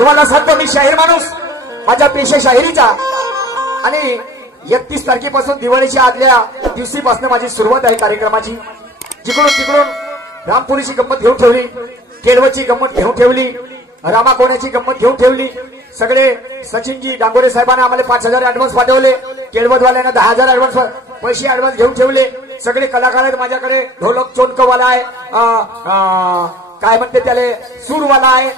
तुम्हाला सांगतो मी शाहीर माणूस, माझ्या पेशा शाहिरीचा, आणि 31 तारखेपासून दिवाळीच्या आदल्या दिवशीपासून माझी सुरुवात आहे कार्यक्रमाची. जिकडून तिकडून रामपुरीची गंमत घेऊन ठेवली, केळवची गंमत घेऊन ठेवली, रामाकोण्याची गंमत घेऊन ठेवली. सगळे सचिनजी डांगोरे साहेबांना आम्हाला 5,000 ऍडव्हान्स पाठवले, केळवदवाल्यांना 10,000 ऍडव्हान्स पैसे ऍडव्हान्स घेऊन ठेवले. सगळे कलाकार आहेत माझ्याकडे, ढोलक चोनकवाला आहे, काय म्हणते त्याला, सूरवाला आहे,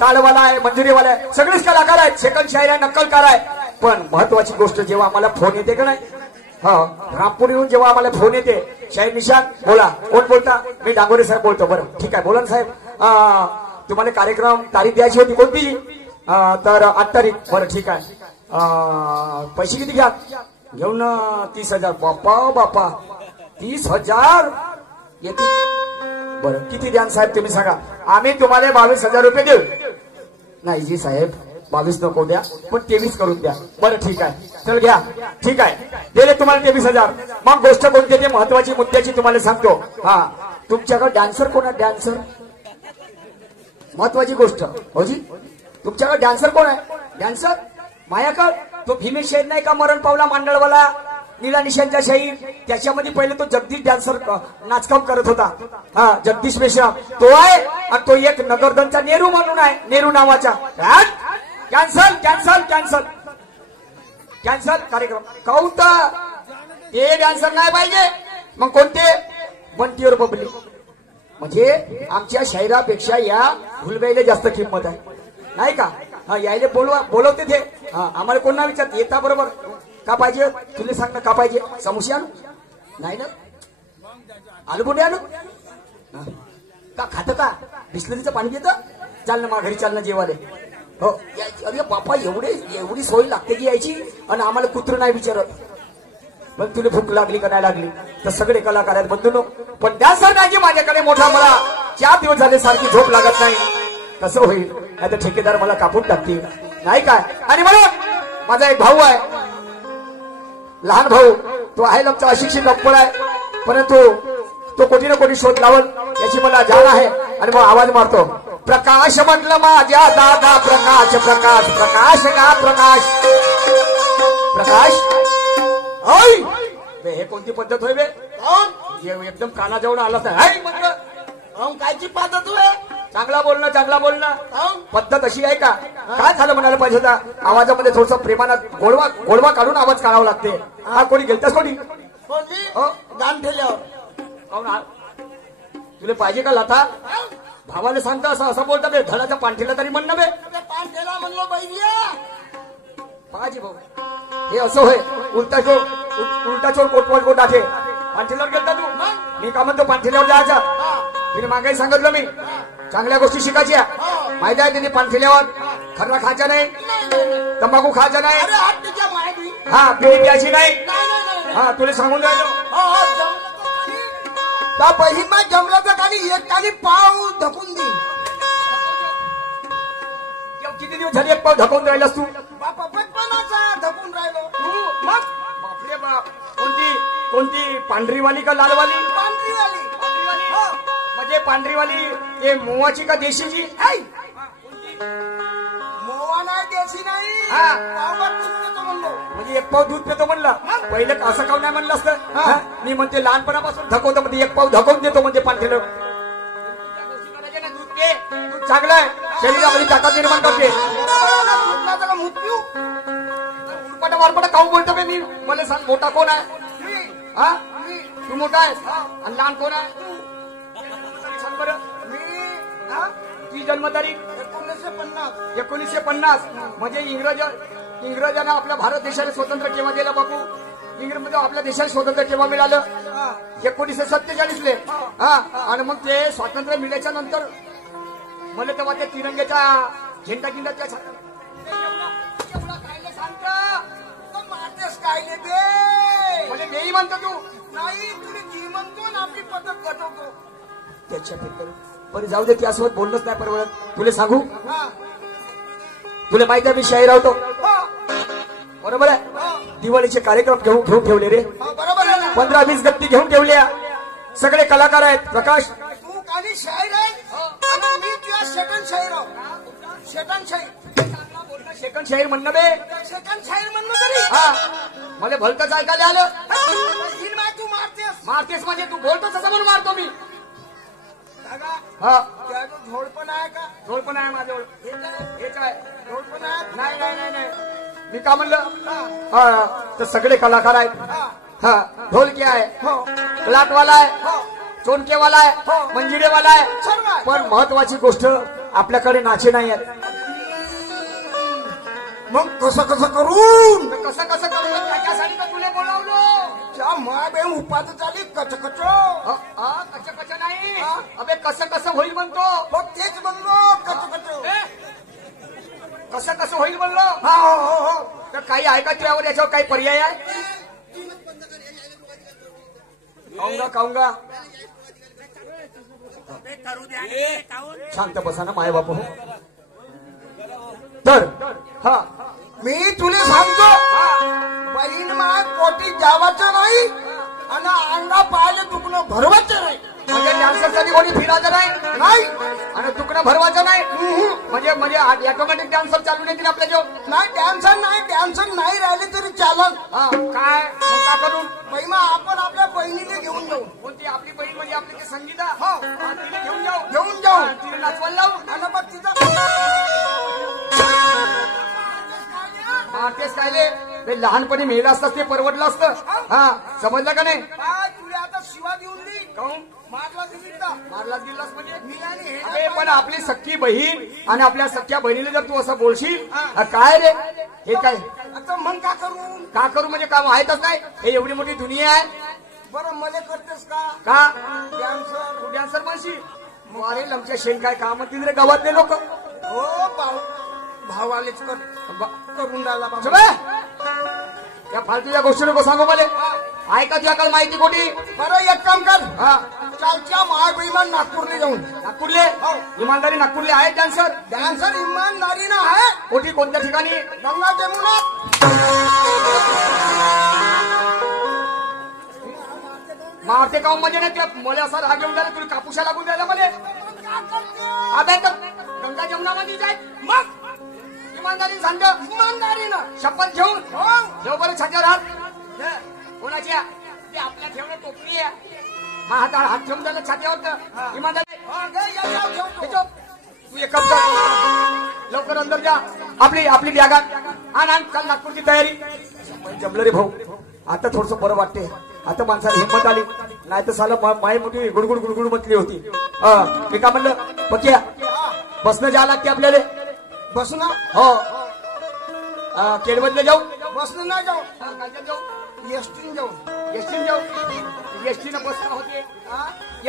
तालवाला आहे, मंजुरीवाला आहे, सगळेच कलाकार आहेत. सेकंड शाहीर आहे, नक्कलकार आहे. पण महत्वाची गोष्ट, जेव्हा आम्हाला फोन येते का नाही, रामपुरीहून जेव्हा आम्हाला फोन येते, शाहीर निशांत बोला, कोण बोलता? मी डांगोरे साहेब बोलतो. बरं ठीक आहे, बोला ना साहेब. तुम्हाला कार्यक्रम तारीख द्यायची होती कोणती? तर 8 तारीख. बरं ठीक आहे. पैसे किती घ्या? घेऊन 30,000. बापा बापा, 30,000 येते. बरं किती द्या साहेब तुम्ही सांगा. आम्ही तुम्हाला 22,000 रुपये देऊ. नाही जी साहेब, 22 नको द्या, पण 23 करून द्या. बरं ठीक आहे, चल घ्या. ठीक आहे, दिले तुम्हाला 23,000. मग गोष्ट कोणती ते महत्वाची मुद्द्याची तुम्हाला सांगतो. तुमच्याकडे डान्सर कोण आहे? डान्सर महत्वाची गोष्ट. होजी, तुमच्याकडे डान्सर कोण आहे? डान्सर मायाकड तो भीमेश शाहीर नाही का, मरण पावला मांडळवाला, नीला निशांचा शाहीर. त्याच्यामध्ये पहिले तो जगदीश डान्सर नाचकाम करत होता. जगदीश मेश्राम तो आहे. आणि तो एक नगरदनचा नेहरू म्हणून आहे, नेहरू नावाचा. कॅन्सल कॅन्सल कॅन्सल कॅन्सल कार्यक्रम. काउंटर ते डान्सर नाही पाहिजे. मग कोणते? बंटीवर पब्लिक. म्हणजे आमच्या शाहिरापेक्षा या भुलबाईला जास्त किंमत आहे, नाही का? यायले बोलवते ते. आम्हाला कोण ना विचारत येता बरोबर का पाहिजे? तुला सांग ना का पाहिजे? समोसे आणू? नाही ना. आलू बोंडे आणू का? खात का? बिस्लरीचं पाणी देतं? चाल ना घरी, चाल ना जेवाले. हो. अरे बापा, एवढी सोय लागते की यायची, आणि आम्हाला कुत्र नाही विचारत. पण तुला भूक लागली का नाही लागली? तर सगळे कलाकार आहेत बंधूनो. पण डान्सर नाही माझ्याकडे मोठा. मला 4 दिवस झाले सारखी झोप लागत नाही. कसं होईल? नाही तर ठेकेदार मला कापून टाकतील, नाही काय? आणि म्हणून माझा एक भाऊ आहे, लहान भाऊ. तो आहे आमचा अशिक्षित अप्पळ आहे, परंतु तो कोटी ना कोटी शोध लावल याची मला जाण आहे. आणि मग आवाज मारतो, प्रकाश म्हटलं माझ्या दादा, प्रकाश प्रकाश प्रकाश का प्रकाश प्रकाश. हे कोणती पद्धत होय बे? एकदम कानाजवळ आलाच नाही म्हटलं. कायची पद्धत होय? चांगला बोलणं, चांगला बोलणं. पद्धत अशी आहे का? काय झालं म्हणायला पाहिजे होता. आवाजामध्ये थोडस प्रेमानं गोडवा काढून आवाज काढावा लागते. कोणी गेलतास? कोणी गाण ठेवल्यावर तुला पाहिजे का लाथा? भावाला सांगता असं बोलता बे. धडाच्या पांठीला तरी म्हणणं बे. पांठीला म्हणलो पाहिजे भाऊ. हे असं होय. उलटा चोर कोट आठे. पांठील्यावर गेलता तू? मी का म्हणतो पांठील्यावर जायचा? तिने मागाही सांगितलं मी, चांगल्या गोष्टी शिकायच्या. माहिती आहे तिने पानठिल्यावर खर्रा खायचा नाही, तंबाखू खायचा नाही, बिडी प्यायची नाही. तुला सांगून राहिलो. त्या बहिमा जमलं तर खाली एक खाली पाव धकून दे. किती दिवस झाले एक पाव धकून राहिलास तू? बापा बचपनाचा धकून राहिलो. तू मग बापरे बाप. कोणती पांढरीवाली का लालवाली? पांढरीवाली. म्हणजे पांढरीवाली ते मोवाची का देशीची? मोवा नाही, देशी नाही. म्हणजे एक पाव दूध पितो म्हणलं. पहिले असं काऊन नाही म्हणलं असतं? मी म्हणते लहानपणापासून धकवतो, म्हणजे एक पाव धकवून देतो म्हणजे पांढरीला. दूध पे, दूध चांगलं आहे, शरीरामध्ये ताकद निर्माण करते. उरपाटा वारपाटा काऊ बोलतो मी? मला सांग, मोठा कोण आहे? तू मोठा आहे आणि लहान कोण आहे? सांग बरं. ती जन्मतारीख 1950. म्हणजे इंग्रजांना आपल्या भारत देशाला स्वतंत्र केव्हा दिलं बापू? इंग्रज आपल्या देशाला स्वातंत्र्य केव्हा मिळालं? 1947ले. आणि मग ते स्वातंत्र्य मिळाल्याच्या नंतर मला तेव्हा त्या तिरंग्याच्या झेंडा गिंडाच्या खायला सांगतं. कायले ते म्हणजे मी म्हणतो तू नाही, तुम्ही ती म्हणतो ना आपली पद्धत घटवतो त्याच्याबद्दल. बरं जाऊ दे, त्यासोबत बोलणंच नाही परवडत. तुला सांगू, तुला माहिती आहे मी शाहीर होतो बरोबर आहे. दिवाळीचे कार्यक्रम घेऊन ठेवले रे. 15-20 गत्ती घेऊन ठेवल्या. सगळे कलाकार आहेत. प्रकाश तू काही शाहीर आहे आणि मी तुझ्या सेकंड शाहीर आहो. सेकंड शाहीर. सेकंड शाहीर म्हणणं बे. सेकंड शाहीर म्हणणं तरी हा मला भलतच ऐकायला आलं. हिन माय तू मारतेस. मारतेस म्हणजे तू बोलतोस असं म्हणून मारतो मी. दादा हा त्याचं झोड पण आहे का? ढोल पण आहे माझ्याजवळ. हेच आहे. झोड पण आहे. नाही नाही नाही नाही मी का म्हणलं हा तर सगळे कलाकार आहेत. हा ढोलकी आहे, लाटवाला आहे, चोनकेवाला आहे, मंजिरेवाला आहे. पण महत्वाची गोष्ट आपल्याकडे नाचे नाही आहेत. मग कसं कसं करून कसं कसं करू त्याच्यासाठी तर तुला बोलावलो. त्या माय बे उपात चाली कचकच. कच कच नाही अबे कसं कसं होईल म्हणतो. मग तेच म्हणलो कचकच. कसं कसं होईल म्हणलो. हा हो हो हो. तर काही आहे का तुझ्यावर याच्यावर काही पर्याय आहे. काऊंगा काऊंगा शांत बसा ना माय बापू. तर हा मी तुला सांगतो बहीण माय पोटी जावाचं नाही आणि अंगा पायाला दुखणं भरवायचं नाही. म्हणजे डान्सरसाठी कोणी फिरायचं नाही आणि दुखणं भरवायचं नाही. म्हणजे म्हणजे ऑटोमॅटिक डान्सर चालू येतील आपल्या जो. नाही डॅन्सर नाही राहिले तरी चालन. काय मग का करू. महिमा आपण आपल्या बहिणीला घेऊन जाऊ. कोणती आपली बहीण म्हणजे आपली ती संगीता. हो तिला घेऊन जाऊ. तिला नाचवायला लावू. आणि मग तिचा तेच काय रे लहानपणी मेलं असतं ते परवडलं असतं. हा समजलं का नाही. तुला आता शिवा देऊन दे. काऊन मारला दिलास म्हणजे पण आपली सख्खी बहीण आणि आपल्या सख्ख्या बहिणीला जर तू असं बोलशील काय रे हे काय. आता मग का करू म्हणजे काम आहेतच नाही. हे एवढी मोठी दुनिया आहे. बरं मला करतेस का डान्सर. तू डान्सर म्हणशील. अरे लमच्या शेण काय काम म्हणतील रे गावातले लोक. हो भावालेच करून राहिला या फालतूच्या गोष्टी नको सांगू मला. ऐका तुझ्या काल माहिती कोठी. बरं एक काम कर. कालच्या महाबैमान नागपूरला जाऊन. नागपूरले इमानदारी नागपूरले आहे डान्सर इमानदारी ना आहे. कोठी कोणत्या ठिकाणी. गंगा जमुना. मारते काऊन म्हणजे नाही मला असा राग येऊन द्यायला तुला कापुशा लागून द्यायला मला. आता तर गंगा जमुना मध्ये जाय मग इमानदारी सांगतो. इमानदारीनं शपथ घेऊन ठेव बरं छात्यावर हात. कोणाच्या ते आपल्या ठेवणं टोपली आहे. हात ठेवून द्यायला छात्यावर इमानदारी. तू एक काम कर लवकर अंदर जा. आपली बॅगात आण काल नागपूरची तयारी. जमलं रे भाऊ. आता थोडस बरं वाटते. आता माणसाला हिंमत आली. नाही तर साला माय मोठी गुडगुड गुडगुड म्हटली होती. मी का म्हणलं पक्या बसणं जावं लागते आपल्याला. बसणं हो केडबदले जाऊ. बसणं नाही जाऊ. एसटीन जाऊ. एसटीनं बस का होते.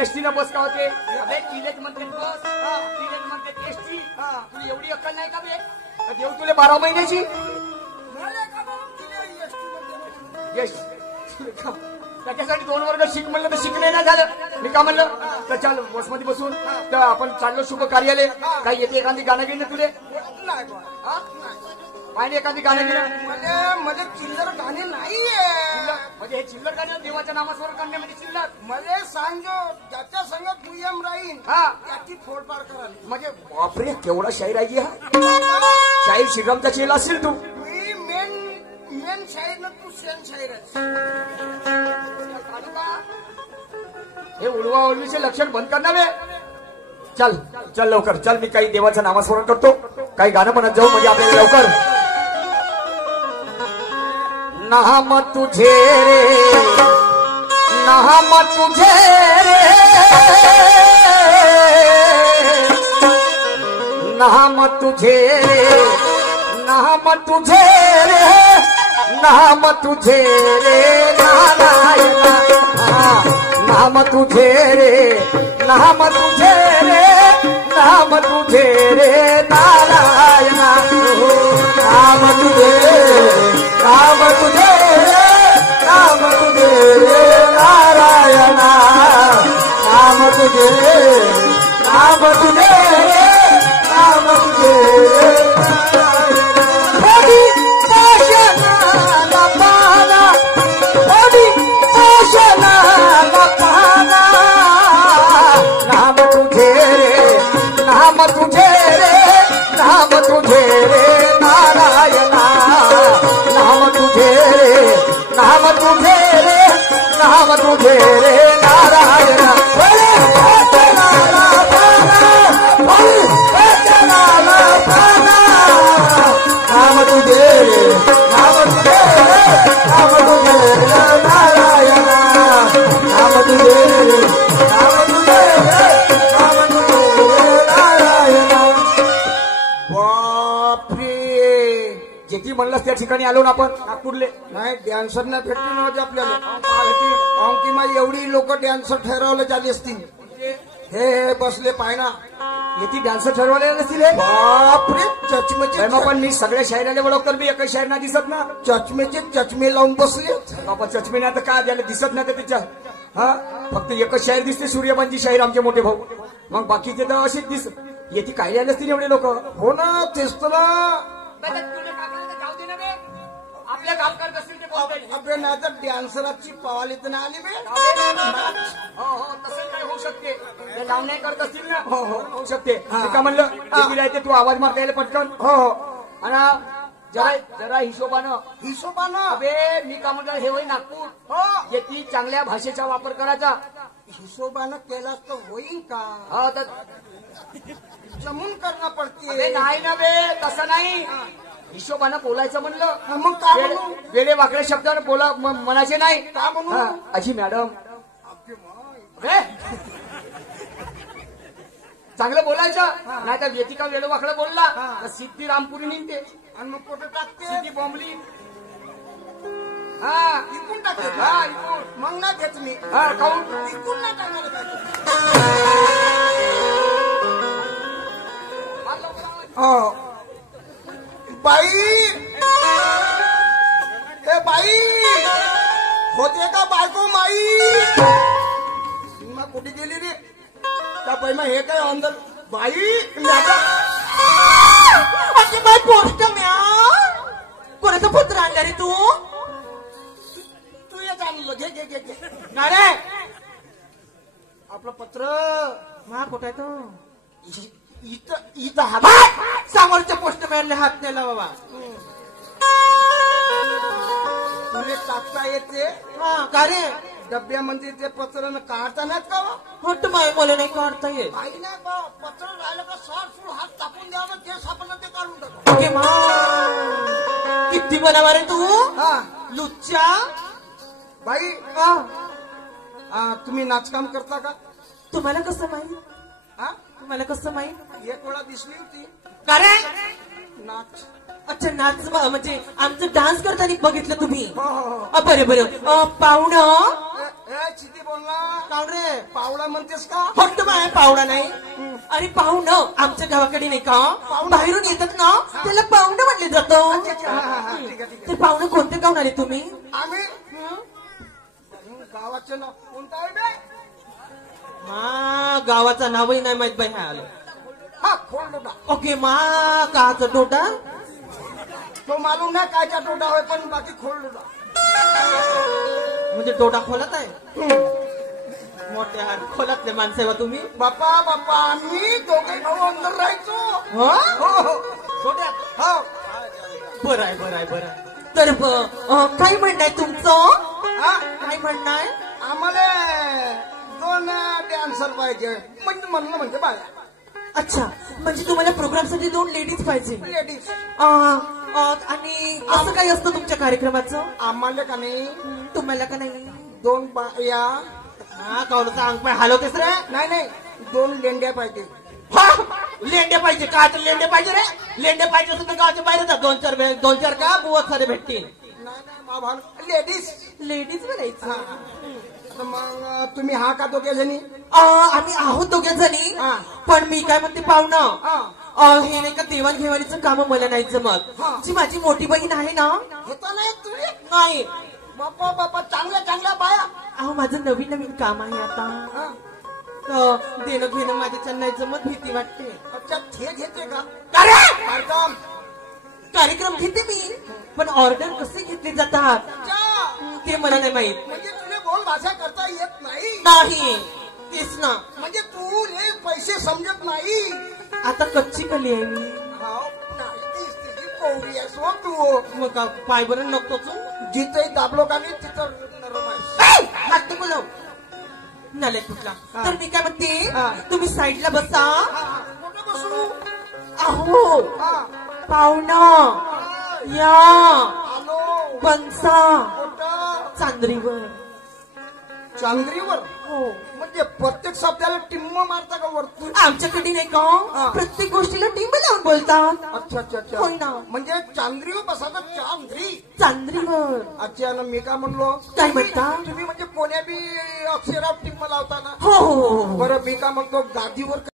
एसटीनं बस का होते. किलेज म्हणते बस. किलेज म्हणते एसटी. तुला एवढी अक्कल नाही का बे. देऊ तुला 12 महिन्याची. त्याच्यासाठी 2 वर्ग शिक म्हणलं तर शिकणे नाही झालं. मी का म्हणलं तर चाल बसमध्ये बसून तर आपण चाललो शुभ कार्यालय. काही येते एखादी गाणं घेणं तुले पाहिजे. एखादी गाणं घेणं मला चिल्लर गाणे नाहीये. म्हणजे हे चिल्लर गाणे देवाच्या नामास्वर करण्यामध्ये चिल्लर. मला सांगो ज्याच्या संगत दुय्यम राहीन त्याची फोडपाड कराल. म्हणजे बापरे केवढा शाहीर आहे हा. शाहीर श्रीरामचा चेला असेल तू. मी मेन शाहीर ना तू शेण शाहीर. हे उडवा उडवीचे लक्षण बंद करणार. चल चल लवकर चल. मी काही देवाचं नामस्मरण करतो. काही गाणं म्हणत जाऊ म्हणजे आपल्याला लवकर. नाम तुझे रे नाम तुझे रे नाम तुझे रे नाम तुझे रे नाम तुझे रे नारायणा. नाम तुझे रे नाम तुझे रे नाम तुझे रे नारायणा. नाम तुझे नाम तुझे नाम तुझे रे नारायणा. नाम तुझे नाम तुझे नाम तुझे थोडी पाशनाला पाना थोडी पाशनाला पाना. नाम तुझे रे नाम तुझे रे तुझे रे नाम तुझे रे नारायण बोले नाला पाना बोले नाला पाना नाम तुझे रे नाम तुझे रे नाम तुझे रे नारायण नाम तुझे रे नाम तुझे रे नाम तुझे रे नारायण बापरे जेथी म्हणलं त्या ठिकाणी आलो ना आपण नागपूरले नाही डॅन्सरना भेटली नव्हती आपल्याला काहून की मग एवढी लोक डॅन्सर ठरवलं झाली असतील हे बसले पाय ना येथे डान्सर ठरवलेले नसतील हे. बापरे चष्मेचे तेव्हा पण मी सगळ्या शायराला ओळखतो मी एकही शायर ना दिसत ना चष्मेचे चष्मे लावून बसले बाबा चष्मेने आता काय द्यायला दिसत नाही तर तिच्या हा फक्त एकच शायर दिसते सूर्यवंशी शाहीर आमचे मोठे भाऊ मग बाकीचे तर असेच दिसत येथे काय नसतील एवढे लोक हो ना तेच तर ना आपल्या काम करत असतील ते बोलताय. अबे ना तर डॅन्सराची पावाली तर नाही आली बे हो हो तसं काय होऊ शकते ते लावून नाही करत असतील ना हो हो होऊ शकते ते का म्हणलं एकीला येते तू आवाज मारता येईल पटकन हो हो आणि जरा जरा हिशोबानं हिशोबानं अबे मी का म्हणलं हे होई नागपूर हो येथे चांगल्या भाषेचा वापर करायचा हिशोबानं केलास तर होईल का हो तर जमून करणं अबे पडते नाही ना बे तसं नाही हिशोबानं बोलायचं म्हणलं मग काय म्हणू वेळे वाकड्या शब्दानं बोला म्हणायचे नाही का म्हणू हा, अशी मॅडम हे? चांगलं बोलायचं नाही तर व्यतिका वेळ वाकडं बोलला तर सिद्धी रामपुरी निघते आणि मग कुठं टाकते सिद्धी बॉम्बली हा इकून टाकते हा इकडून. मग ना घेत मी हा काऊन इकून ना टाकणार हो बाई ए बाई होते का बायको माई मग कुठे गेली रे त्या बाई मग हे काय अंदर बाई अशी बाय पोस्ट म्या कोणाचं पत्र आणलं रे तू तू ये आणलं घे घे घे घे नाही रे आपलं पत्र मा कुठे तो इथं इथं हा समोरच्या पोस्ट मॅनने हात नेला बाबा तुले टाकता येते हा का रे डब्यामध्ये ते पत्र काढता नाहीत का वा? हट माय मला नाही काढता येत काही नाही बा पत्र राहिलं का सार सूर हात टाकून द्यावं ते सापडलं ते काढून टाका ओके मा किती बनावा रे तू हा लुच्चा बाई हा. तुम्ही नाचकाम करता का तुम्हाला कसं माहित हा तुम्हाला कसं माहित एक वेळा दिसली होती का रे नाच अच्छा नाच म्हणजे आमचं डान्स करताना बघितलं तुम्ही हो हो हो बरं बरं पाहुणं ए चिती बोलला काऊन रे पावडा म्हणतेस का फक्त माय पाहुणा नाही अरे पाहुणं आमच्या गावाकडे नाही का बाहेरून येतात ना त्याला पाहुणं म्हणले जातं अच्छा, अच्छा, हा, हा, हा, ठीक आहे ठीक तर पाहुणं कोणते गावून आले तुम्ही आहे आम्ही गावाचं नाव कोणतं आहे बे मा गावाचं नावही नाही माहित बाई आलं हा खोलडोटा ओके मा काचा टोटा तो मालूम नाही कायचा टोटा होय पण बाकी खोलडोटा म्हणजे टोटा खोलत आहे मोठे हात खोलतले माणसं आहे बा तुम्ही बाप्पा बाप्पा आम्ही दोघे भाऊ अंदर राहायचो हो हो हो छोट्या हो बरं आहे बरं आहे बरं आहे. तर काय म्हणणं आहे तुमचं हा काय म्हणणं आहे आम्हाला 2 डॅन्सर पाहिजे म्हणजे म्हणलं म्हणजे बाया अच्छा म्हणजे तुम्हाला प्रोग्रामसाठी 2 लेडीज पाहिजे लेडीज आणि असं काही असतं तुमच्या कार्यक्रमाचं आम्हाला का नाही तुम्हाला का नाही 2 बाया हा कौलचा अंग पण हलवतेस रे नाही नाही 2 लेंड्या पाहिजे हा, लेंडे पाहिजे का तर लेंडे पाहिजे रे लेंडे पाहिजे असेल तर गावच्या बाहेर जा 2-4 का बहुत सारे भेटतील नाही नाही माभान लेडीज लेडीज म्हणायचं तर मग तुम्ही हा का दोघे जणी आम्ही आहोत दोघ्या जणी हा. पण मी काय म्हणते पाहुणं हा हे नाही का देवाणघेवाणीचं काम मला नाही जमत हा. जी माझी मोठी बहीण आहे ना होता नाही तुम्ही नाही बाप्पा बाप्पा चांगल्या चांगल्या बाया अहो माझं नवीन नवीन काम आहे आता हा. देणं घेणं माझ्या नाही जमत भीती वाटते अच्छा ते घेते का अरे कार्यक्रम कार्यक्रम घेते मी पण ऑर्डर कसे घेतले जातात अच्छा ते मला नाही माहित म्हणजे तुला बोल भाषा करता येत नाही नाही तेच ना म्हणजे तू हे पैसे समजत नाही आता कच्ची कली आहे मी हाव, नाही, तीच तिची गौरी आहेस हो तू. मग का पाय बरं नको तू जिथंही दाबलो का नाही तिथं नरम आहेस. हात नको लावू. नाले कुठला हा. तर मी काय म्हणते हा. तुम्ही साईडला बसा. हा, कुठं बसू? अहो हा, पाहुणा या आलो. बनसा कुठं? चांदरीवर. चांदरीवर. हो म्हणजे प्रत्येक शब्दाला टिम्म मारता का वरतून? आमच्याकडे नाही हा. का प्रत्येक गोष्टीला टिंब लावून बोलतात. अच्छा अच्छा अच्छा. होय ना. म्हणजे चांदरीवर बसायचं. चांदरी. चांदरीवर. अच्छा ना मी काय म्हणलो काय म्हणता? तुम्ही म्हणजे कोण्या बी अक्षरात टिम्म लावता ना. हो हो हो बरं मी काय म्हणतो गादीवर